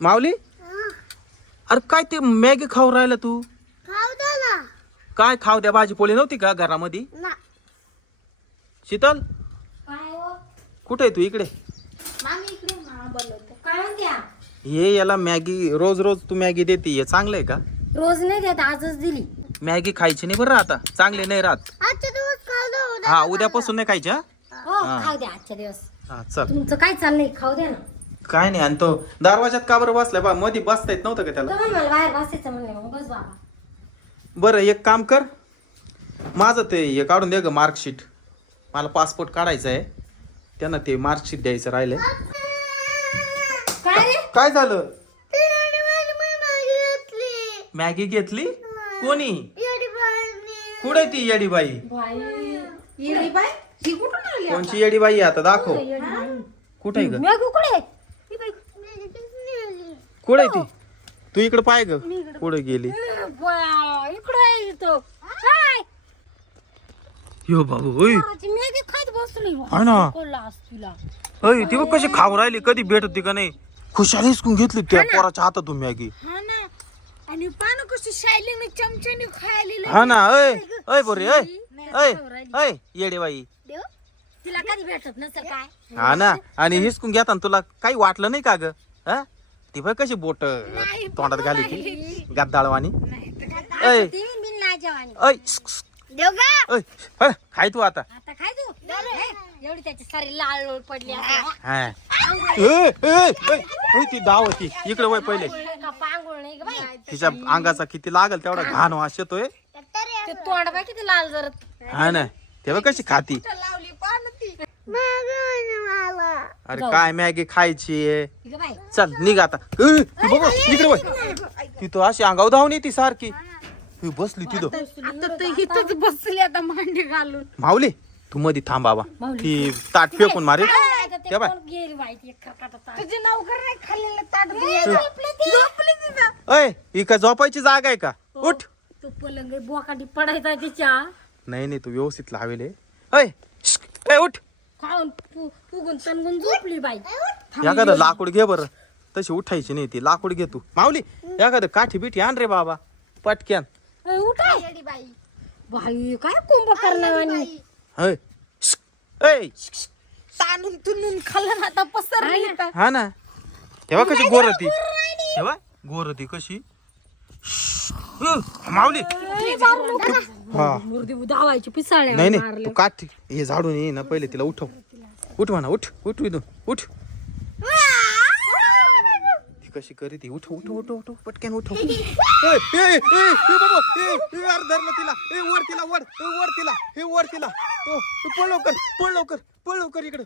माऊली अरे काय ते मॅगी खाऊ राहिला तू? काय खाऊ द्या? भाजी पोळी नव्हती का घरामध्ये? शीतल कुठे आहे तू? इकडे हे याला मॅगी रोज रोज तू मॅगी देते, हे चांगलं आहे का? रोज नाही देत, आजच दिली. मॅगी खायची नाही बरं, आता चांगले नाही राहत. हा उद्यापासून नाही खायची. हो खाऊ द्या आजच्या दिवस. हा चल. तुमचं काय चाललंय? खाऊ द्या ना. काय नाही. आणि तो दरवाजात का बरं बसलाय बा? मध्ये बसता येत नव्हतं का त्याला? तुम्ही मला बाहेर बसायचं म्हणले, मग बस बाबा. बरं एक काम कर, माझं ते हे काढून दे ग मार्कशीट. मला पासपोर्ट काढायचा आहे, त्यांना ते मार्कशीट द्यायचं राहिलंय. काय रे? काय झालं? मॅगी घेतली? कोणी? कुठे ती येडीबाई? येडीबाई ही कुठून आली? कोणची येडीबाई आता दाखव. कुठे आहे ग? मॅगी कुठे? कुठे आहे ती? तू इकडे पाय ग, कुठे गेली? इकडे आहे तो. काय? यो बाबू ओय मॅगी खात बसली. हा ना. तुला ओय ती बघ कशी खाऊ राहिली, कधी भेट होती का नाही? खुशाली हिसकून घेतली त्या पोराच्या हातातून मॅगी. हा ना. आणि पान कशी शायलिंग चमच्याने खायली. हा ना. ओय ओय बोरे ओय ओय ओय येडीबाई. तिला कधी भेटत नसेल काय? हा ना. आणि हिसकून घेताना तुला काही वाटलं नाही का ग? हा ती बघ कशी बोट तोंडात घाली ती गद्दाळवाणी. ओय ओय ओय हळ, खाय तू आता. आता काय तू? एवढी त्याची सारी लाल लोळ पडली. हा ए ए ए ती धाव होती इकडे वय पहिले. पांगुळ नाही ग बाई. तिच्या अंगाचा किती लागल तेवढा घाण वास येतोय. ते तोंड बाई किती लाल जरत. हा ना. तेव्हा कशी खाती? लावली पान ती. अरे काय मॅगी खायची आहे? ग बाई चल निघ आता. बघ इकडे वय तिथं अशी अंगावर धावून येते सारखी. ही बसली तिथं. आता तर इथंच बसली आता मांडी घालून. माऊली तू मध्ये थांब बाबा, ती ताट फेकून मारे. ते पण गेली बाई ती खरकाटा. तुझे नवकर नाही खाल्लेलं ताट झोपली तिथं. अय ही का झोपायची जागा आहे का? उठ. तू पलंग बोकाटी पडायचा तिच्या. नाही नाही तू व्यवस्थित लावेल. अय ए उठ. खाऊन फुगून तनगून झोपली बाई. एखादं लाकूड घे बरं, तशी उठायची नाही ती. लाकूड घे तू माऊली. एखादं काठी बिठी आण रे बाबा पटक्यान. उठाय बाई काय कुंभ करण्यावानी. अय अय ताणून तुनून खाल्लं ना आता पसरली. हा ना. तेव्हा कशी गोरती, तेव्हा गोरती कशी. माऊली हा मुर्दी धावायची पिसाळ्या. नाही नाही तू काठी हे झाडून ये ना पहिले. तिला उठव. उठ म्हणा. उठ उठ इथून उठ. ती कशी करी ती. उठ उठ उठ उठ पटक्यान उठव. धरलं तिला. वर तिला वर वर तिला. हे वर तिला. पळ लवकर पळ लवकर पळ लवकर इकडे.